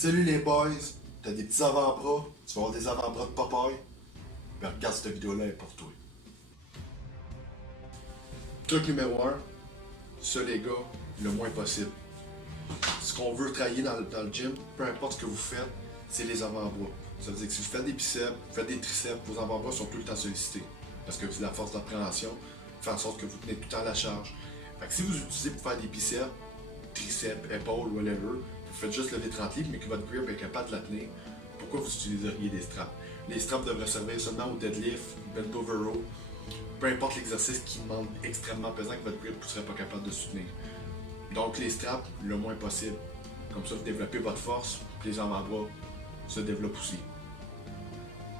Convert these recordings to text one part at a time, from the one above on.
Salut les boys, t'as des petits avant-bras, tu vas avoir des avant-bras de Popeye, ben regarde cette vidéo-là, elle est pour toi. Truc numéro un, ça les gars, le moins possible. Ce qu'on veut travailler dans le gym, peu importe ce que vous faites, c'est les avant-bras. Ça veut dire que si vous faites des biceps, vous faites des triceps, vos avant-bras sont tout le temps sollicités. Parce que c'est la force d'appréhension fait en sorte que vous tenez tout le temps la charge. Fait que si vous utilisez pour faire des biceps, triceps, épaules, whatever, vous faites juste lever 30 livres, mais que votre grip est capable de la tenir, pourquoi vous utiliseriez des straps? Les straps devraient servir seulement au deadlift, bent over row, peu importe l'exercice qui demande extrêmement pesant que votre grip ne serait pas capable de soutenir. Donc les straps, le moins possible. Comme ça, vous développez votre force, puis les avant-bras se développent aussi.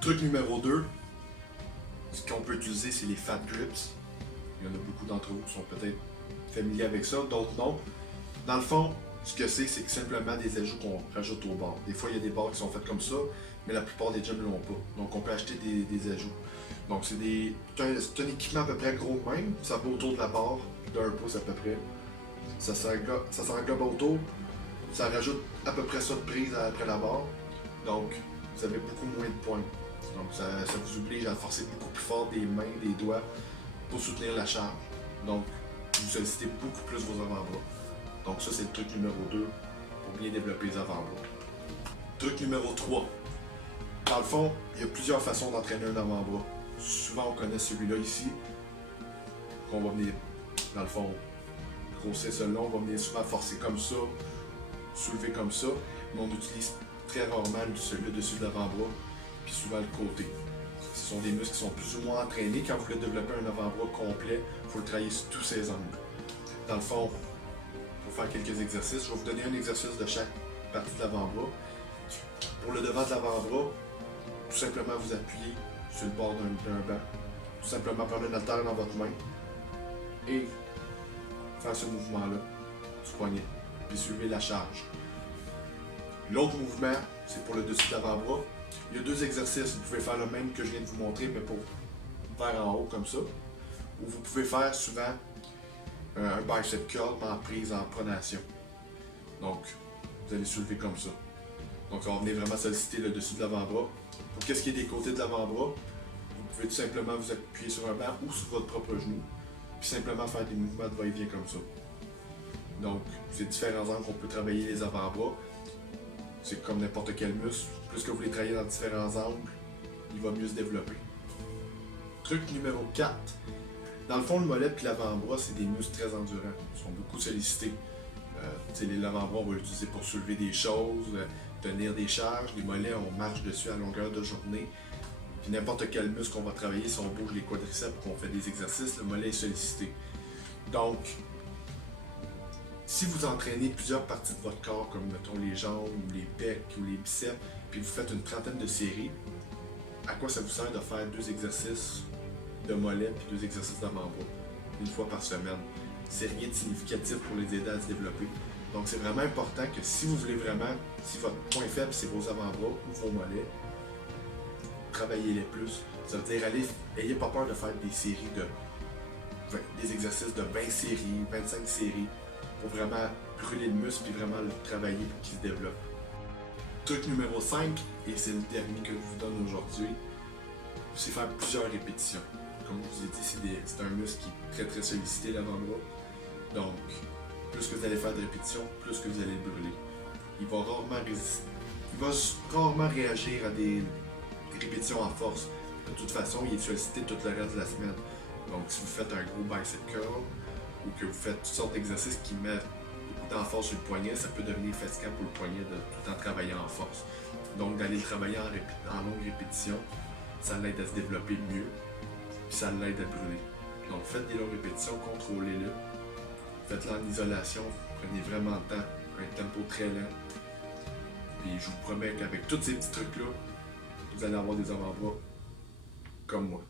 Truc numéro 2, ce qu'on peut utiliser, c'est les fat grips. Il y en a beaucoup d'entre vous qui sont peut-être familiers avec ça, d'autres non. Dans le fond, ce que c'est que simplement des ajouts qu'on rajoute au bord. Des fois, il y a des barres qui sont faites comme ça, mais la plupart des gyms ne l'ont pas. Donc, on peut acheter des ajouts. Donc, c'est un équipement à peu près gros de même. Ça va autour de la barre, d'un pouce à peu près. Ça s'englobe autour. Ça rajoute à peu près ça de prise après la barre. Donc, vous avez beaucoup moins de points. Donc, ça vous oblige à forcer beaucoup plus fort des mains, des doigts pour soutenir la charge. Donc, vous sollicitez beaucoup plus vos avant-bras. Donc ça, c'est le truc numéro 2 pour bien développer les avant-bras. Truc numéro 3. Dans le fond, il y a plusieurs façons d'entraîner un avant-bras. Souvent, on connaît celui-là ici, qu'on va venir, dans le fond, grossir celui-là. On va venir souvent forcer comme ça, soulever comme ça, mais on utilise très rarement celui dessus de l'avant-bras, puis souvent le côté. Ce sont des muscles qui sont plus ou moins entraînés. Quand vous voulez développer un avant-bras complet, il faut le travailler sur tous ces angles. Dans le fond, pour faire quelques exercices, je vais vous donner un exercice de chaque partie de l'avant-bras. Pour le devant de l'avant-bras, tout simplement vous appuyez sur le bord d'un banc. Tout simplement prendre une haltère dans votre main et faire ce mouvement-là du poignet, puis soulever la charge. L'autre mouvement, c'est pour le dessus de l'avant-bras. Il y a deux exercices, vous pouvez faire le même que je viens de vous montrer, mais pour faire en haut comme ça. Ou vous pouvez faire souvent un bicep curl en prise en pronation. Donc, vous allez soulever comme ça. Donc, on va venir vraiment solliciter le dessus de l'avant-bras. Pour qu'est-ce qui est des côtés de l'avant-bras, vous pouvez tout simplement vous appuyer sur un banc ou sur votre propre genou, puis simplement faire des mouvements de va-et-vient comme ça. Donc, c'est différents angles qu'on peut travailler les avant-bras. C'est comme n'importe quel muscle. Plus que vous les travaillez dans différents angles, il va mieux se développer. Truc numéro 4. Dans le fond, le mollet et l'avant-bras, c'est des muscles très endurants. Ils sont beaucoup sollicités. L'avant-bras, on va l'utiliser pour soulever des choses, tenir des charges. Les mollets, on marche dessus à longueur de journée. Puis n'importe quel muscle qu'on va travailler, si on bouge les quadriceps ou qu'on fait des exercices, le mollet est sollicité. Donc, si vous entraînez plusieurs parties de votre corps, comme mettons les jambes, ou les pecs, ou les biceps, puis vous faites une trentaine de séries, à quoi ça vous sert de faire 2 exercices de mollet puis 2 exercices d'avant-bras une fois par semaine? C'est rien de significatif pour les aider à se développer. Donc c'est vraiment important que si vous voulez vraiment, si votre point faible c'est vos avant-bras ou vos mollets, travaillez-les plus. Ça veut dire, ayez pas peur de faire des séries des exercices de 20 séries, 25 séries, pour vraiment brûler le muscle et vraiment le travailler pour qu'il se développe. Truc numéro 5, et c'est le dernier que je vous donne aujourd'hui, c'est faire plusieurs répétitions. Comme je vous ai dit, c'est un muscle qui est très très sollicité l'avant-bras. Donc, plus que vous allez faire de répétitions, plus que vous allez le brûler. Il va rarement réagir à des répétitions en force. De toute façon, il est sollicité tout le reste de la semaine. Donc, si vous faites un gros bicep curl ou que vous faites toutes sortes d'exercices qui mettent beaucoup d'emphase sur le poignet, ça peut devenir fatigant pour le poignet de tout le temps travailler en force. Donc, d'aller le travailler en longue répétition, ça l'aide à se développer mieux, puis ça l'aide à brûler. Donc, faites des longues répétitions, contrôlez-le. Faites-le en isolation, prenez vraiment le temps, un tempo très lent. Puis, je vous promets qu'avec tous ces petits trucs-là, vous allez avoir des avant-bras comme moi.